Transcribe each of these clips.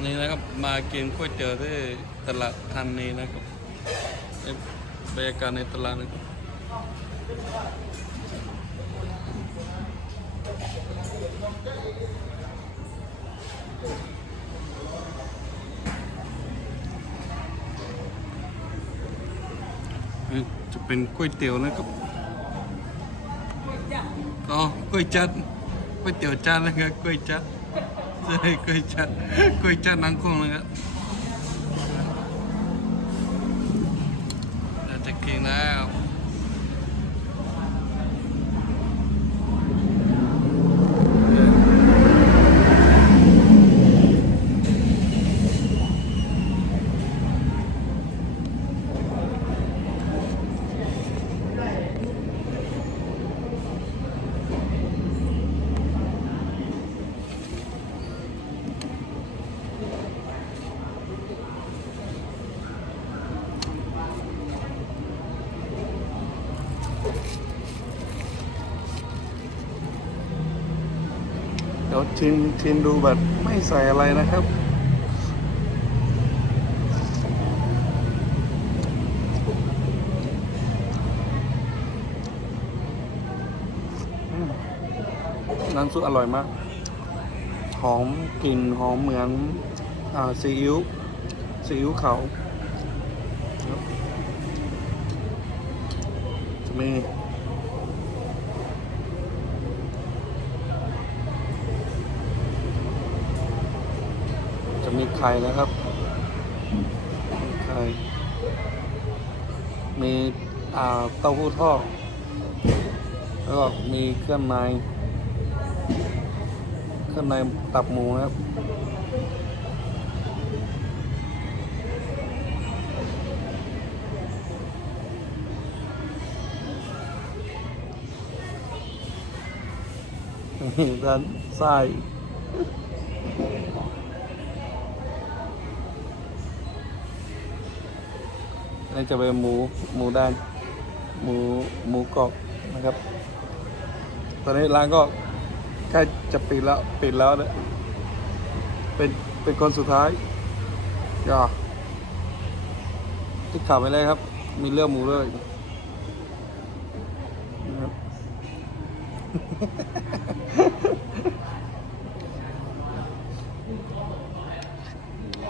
วันนี้นะครับมากินก๋วยเตี๋ยวที่ตลาดทันนีนะครับบรรยากาศในตลาดนะครับนี่จะเป็นก๋วยเตี๋ยวนะครับอ๋อก๋วยจัดก๋วยเตี๋ยวจานเลยครับก๋วยจัด ใช่ก๋วยจัดก๋วยจัดนังคงเลยครับจะกินแล้ว ชิมชิมดูแบบไม่ใส่อะไรนะครับ น้ำซุปอร่อยมาก หอมกลิ่นหอมเหมือนอซีอิ๊วซีอิ๊วเขาครับจะมี จะมีไข่นะครับ มีไข่ มีอ่าเต้าหู้ทอด แล้วก็มีเครื่องใน เครื่องในตับหมูนะครับด้านซ้าย นี่จะเป็นหมูหมูแดงหมูหมูกรอบนะครับ ตอนนี้ร้านก็ใกล้จะปิดแล้วปิดแล้วนี่ยเป็นเป็นคนสุดท้ายอย่าที่ขับไปเลยครับ มีเรื่องหมูเลยนะครับ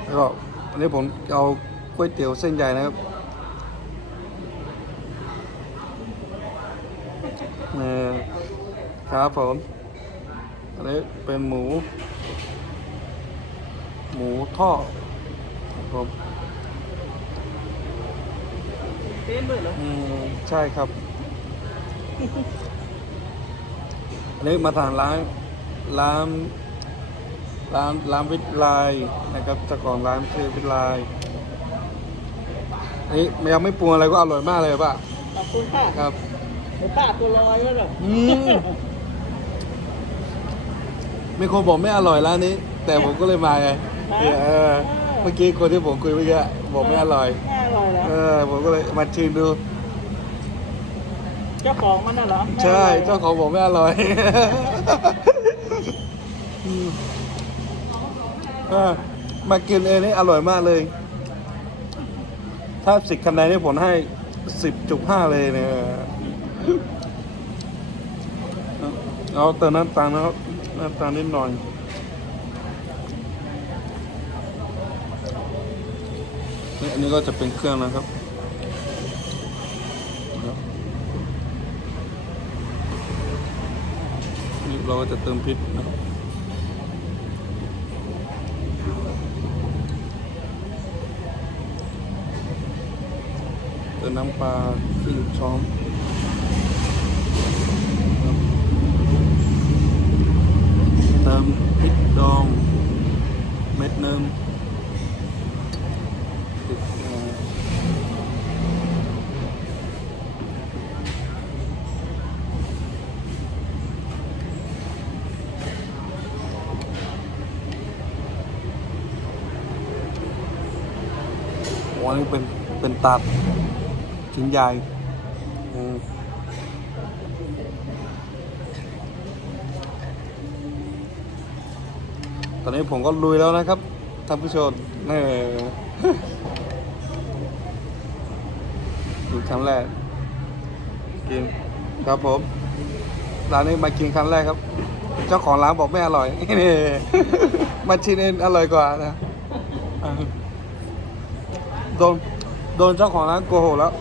แล้วก็อันนี้ผมเอาก๋วยเตี๋ยวเส้นใหญ่นะครับเออ ครับผม อันนี้เป็นหมู หมูทอดครับผมเต้นด้วยเหรออืมใช่ครับ อันนี้มาทานร้านร้านร้านร้านวิทไลนะครับเจ้าของร้านคือวิทไลอันนี้ยังไม่ปรุงอะไรก็อร่อยมากเลยป่ะขอบคุณค่ะครับเดี๋ยวป้าตัวลอยแล้วเหรอ อืม มีคนบอกไม่อร่อยร้านนี้ แต่ผมก็เลยมาไงเนี่ยเออเมื่อกี้คนที่ผมคุยเมื่อกี้บอกไม่อร่อยแม่อร่อยแล้วเออผมก็เลยมาชิมดู เจ้าของมันน่ะเหรอใช่แม่อร่อยเจ้าของบอกไม่อร่อยอืมเออมากินเองนี่อร่อยมากเลย ถ้าสิบคะแนนนี่ผมให้สิบจุดห้าเลยเนี่ยเอาเติมน้ำตาลนะครับ น้ำตาลนิดหน่อยนี่อันนี้ก็จะเป็นเครื่องนะครับนี่เราก็จะเติมพริกนะครับเติมน้ำปลาครึ่งช้อนครับเติมพริกดอง เม็ดหนึงพริกเอ่อ วันนี้เป็นเป็นตับชิ้นใหญ่ตอนนี้ผมก็ลุยแล้วนะครับท่านผู้ชมเออดูครั้งแรก กินครับผมร้านนี้มากินครั้งแรกครับ เจ้าของร้านบอกไม่อร่อยนี่มาชิมเองอร่อยกว่านะ โดน โดนเจ้าของร้านโกหกแล้ว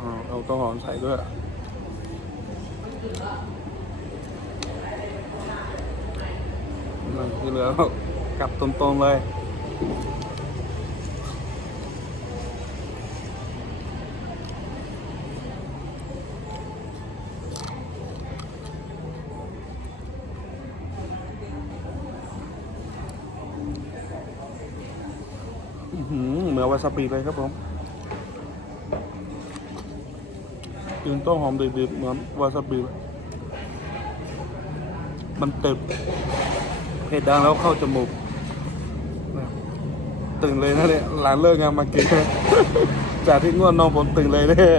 อ่าเอนใส่ด้วยนั่นที่เหลือกลับตรงๆเลยเหมือนวาซาบิเลยครับผม กินต้นหอมดิบๆเหมือนวาซาบิมันตึบเผ็ดดังแล้วเข้าจมูกตื่นเลยนะเนี่ยหลังเลิกงานมากินจากที่ง่วงนอนผมตื่นเลยเนี่ย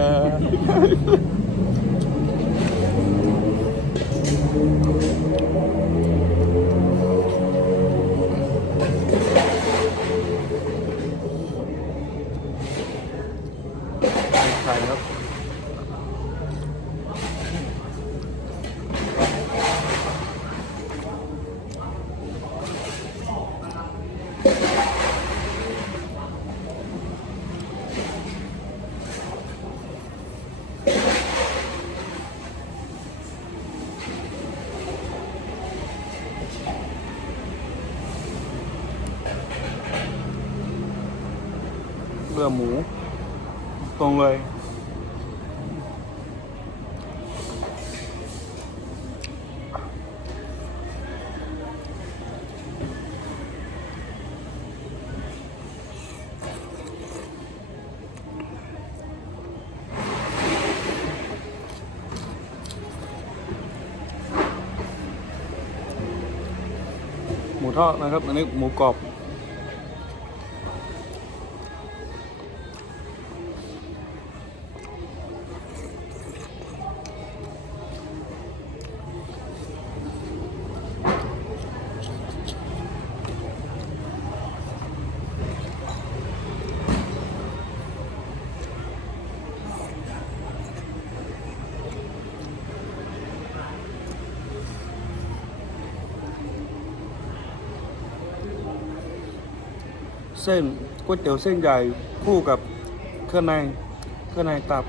งเลย หมูทอดนะครับ อันนี้หมูกรอบ เส้นก๋วยเตี๋ยวเส้นใหญ่คู่กับเครื่องในเครื่องในตับ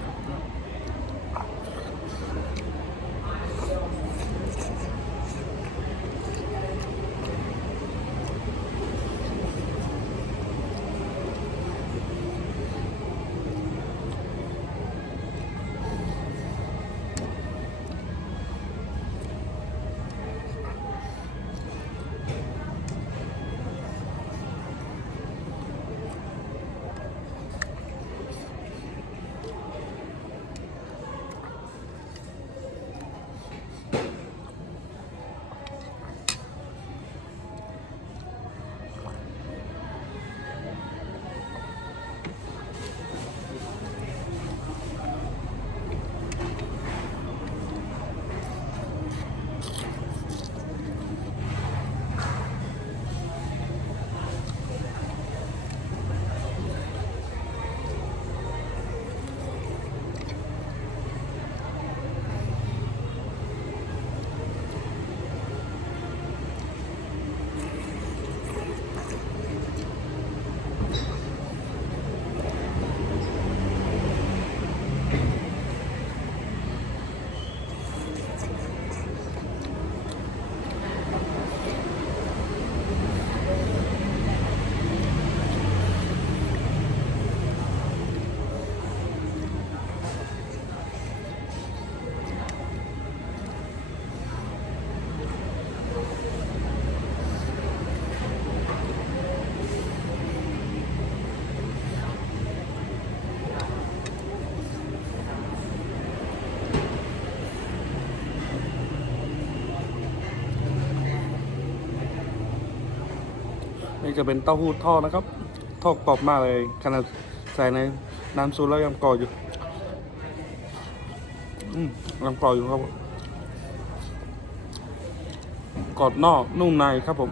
จะเป็นเต้าหู้ทอดนะครับ ทอดกรอบมากเลยขนาดใส่ในน้ำซุปแล้วยังกรอบอยู่อืมยังกรอบอยู่ครับกรอบนอกนุ่มในครับผม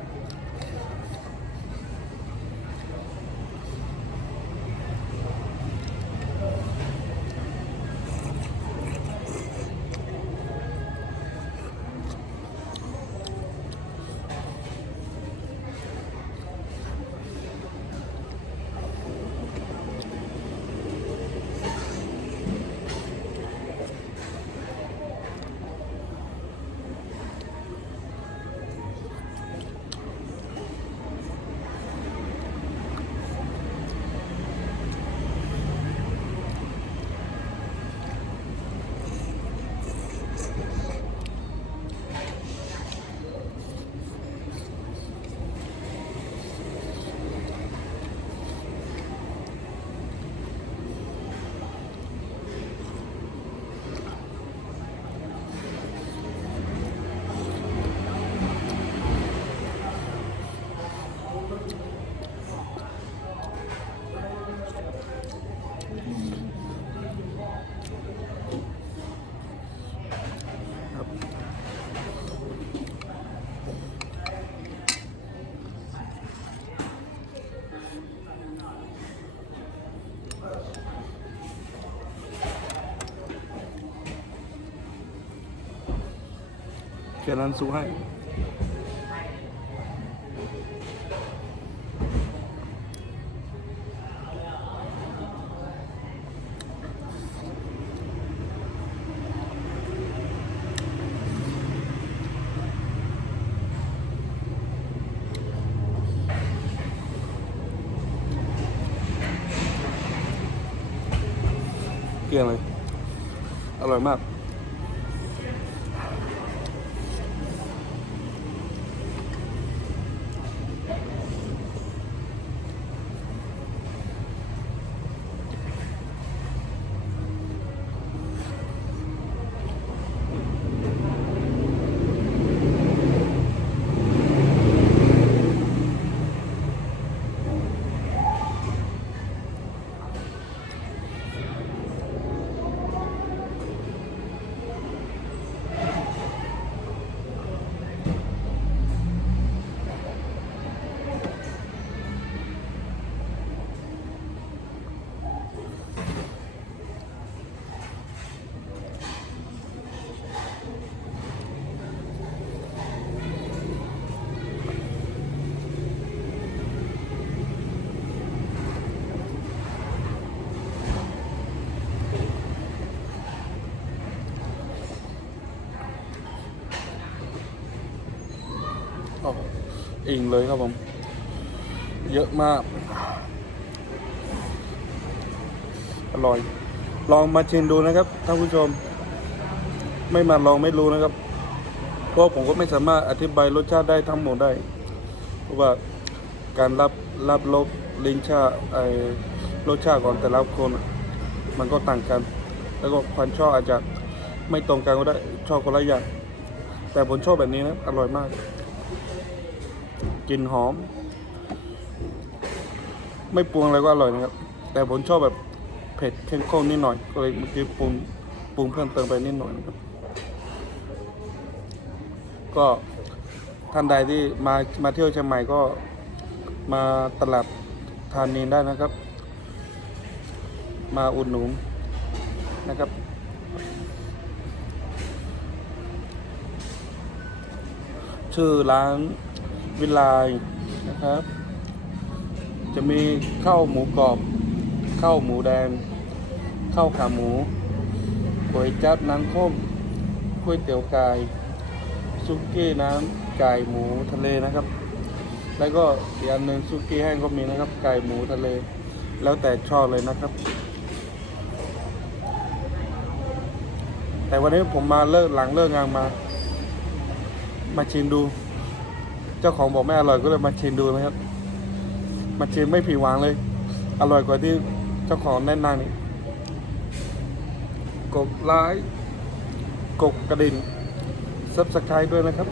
แค่นั้นซุปให้เกลียงเลยอร่อยมาก โอ้ อิงเลยครับผม เยอะมาก อร่อย ลองมาชิมดูนะครับท่านผู้ชม ไม่มาลองไม่รู้นะครับเพราะผมก็ไม่สามารถอธิบายรสชาติได้ทั้งหมดได้ เพราะว่าการรับรับรสลิ้นชาไอรสชาติของแต่ละคน มันก็ต่างกัน แล้วก็ความชอบอาจจะไม่ตรงกันก็ได้ชอบคนละอย่างแต่ผมชอบแบบนี้นะ อร่อยมาก กลิ่นหอม ไม่ปรุงอะไรก็อร่อยนะครับ แต่ผมชอบแบบเผ็ดเข้มข้นนิดหน่อย ก็เลยเมื่อกี้ปรุงปรุงเพิ่มเติมไปนิดหน่อยนะครับ ก็ท่านใดที่มามาเที่ยวเชียงใหม่ก็มาตลาดธานีได้นะครับ มาอุดหนุนนะครับ ชื่อร้าน วิไลนะครับ จะมีข้าวหมูกรอบข้าวหมูแดงข้าวขาหมูก๋วยจั๊บน้ำข้มก๋วยเตี๋ยวไก่ซุกี้น้ำไก่หมูทะเลนะครับ แล้วก็อีกอันหนึ่งซุกี้แห้งก็มีนะครับ ไก่หมูทะเล แล้วแต่ชอบเลยนะครับ แต่วันนี้ผมมาเลิกหลังเลิกงานมา มาชิมดู จ้าของบอกไม่อร่อยก็เลยมาชิมดูนะครับ มาชิมไม่ผิดหวังเลย อร่อยกว่าที่เจ้าของแนะนำนี่กดไลค์กดกระดิ่งซับสไครต์ด้วยนะครับ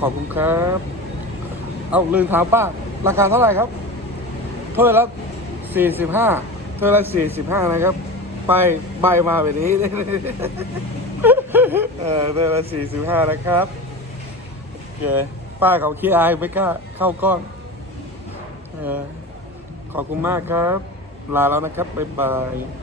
ขอบคุณครับ เอาลืมถามป้า ราคาเท่าไหร่ครับถ้วยละสี่สิบห้าถ้วยละสี่สิบห้านะครับ ไปใบมาแบบนี้ เออถ้วยละสี่สิบห้านะครับ เค ป้าเขาขี้อายไม่กล้าเข้ากล้องเออขอบคุณมากครับ ลาแล้วนะครับ บ๊ายบาย